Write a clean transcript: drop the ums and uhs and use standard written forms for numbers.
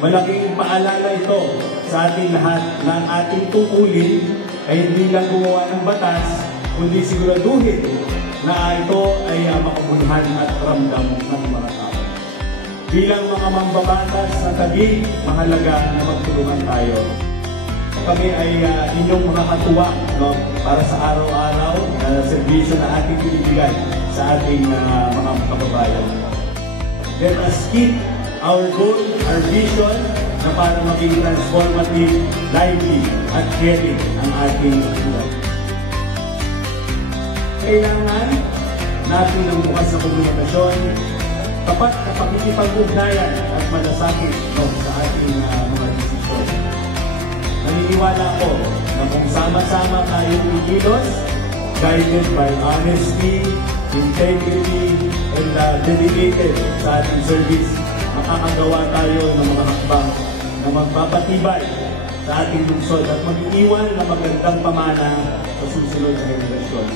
Malaking paalala ito sa ating lahat na ang ating tungkulin ay hindi lang gumawa ng batas, kundi siguraduhin na ito ay makabuluhan at ramdam ng mga tao. Bilang mga mambabatas na tabi, mahalaga na magtulungan tayo. Kami ay inyong mga katuwa, no, para sa araw-araw na serbisyo na ating binibigay sa ating mga kababayan. Let us keep our goal, our vision, na para maging transformative, lively, at caring ang ating buhay. Kailangan natin ng bukas na komunikasyon, tapat na pakikipag-ugnayan at malasakit sa ating mga desisyon. Naniniwala ko na kung sama-sama tayong ikilos, guided by honesty, integrity, and dedicated sa ating service, makakagawa tayo ng mga hakbang na magpapatibay sa ating lungsod at mag-iwan na magandang pamana sa susunod na henerasyon.